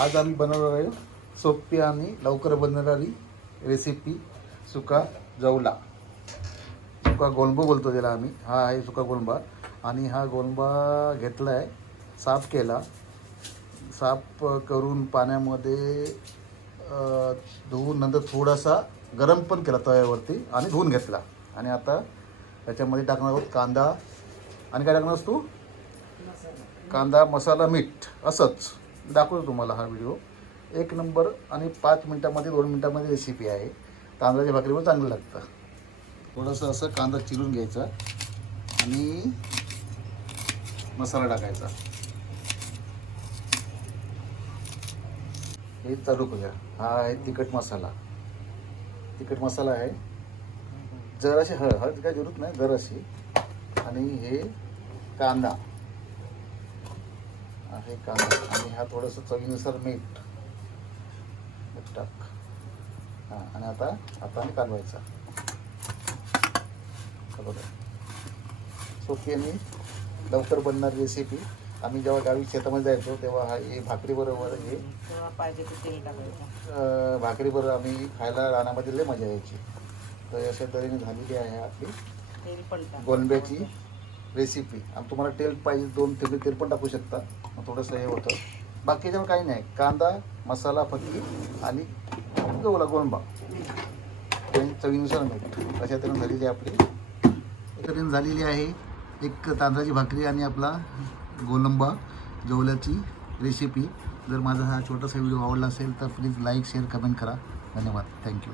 आज आम्ही बनवणार आहे सोपी आणि लवकर बनणारी रेसिपी सुका जवला. सुका गोलंबा बोलतो त्याला आम्ही. हा आहे सुका गोलंबा. आणि हा गोलंबा घेतला आहे साफ केला. साफ करून पाण्यामध्ये धुवून नंतर थोडासा गरम पण केला तव्यावरती आणि धुवून घेतला. आणि आता त्याच्यामध्ये टाकणार आहोत कांदा. आणि काय टाकणार तू? कांदा मसाला मीठ असंच. दाखवतो तुम्हाला हा व्हिडिओ. एक नंबर आणि पाच मिनटामध्ये दोन मिनटामध्ये रेसिपी आहे. तांदळाच्या भाकरीवर चांगलं लागतं. थोडंसं असं कांदा चिरून घ्यायचा आणि मसाला टाकायचा. हे चालू करूया. हा आहे तिखट मसाला. तिखट मसाला आहे. जराशी हळद हळद काय जरूरत नाही जराशी. आणि हे कांदा. आहे कांदा आणि हा थोडंसं चवीनुसार मीठ. मीठ टाक. हां आणि आता हाताने कालवायचा. हा बघा. सोपी आणि लवकर बनणारी रेसिपी आम्ही जेव्हा गावी शेतामध्ये जायचो तेव्हा हा हे भाकरीबरोबर हे तेव्हा पाहिजे ते तेल टाकायचं. अं, भाकरीबरोबर आम्ही खायला रानामध्ये लय मजा यायची. तर अशा तऱ्हेने झालेली आहे आपली गोलंब्याची रेसिपी आणि तुम्हाला तेल पाहिजे दोन तेल तेल पण टाकू शकता. मग थोडंसं हे होतं. बाकी काही नाही. कांदा मसाला फक्की आणि गवला गोंबा आणि चवीनुसार मीठ अशा तऱ्हेनं झालेली आहे आपली. तऱ्हेने झालेली आहे एक तांदळाची भाकरी आणि आपला गोलंबा जवल्याची रेसिपी जर माझा हा छोटासा व्हिडिओ आवडला असेल तर प्लीज लाईक शेअर कमेंट करा. धन्यवाद. थँक्यू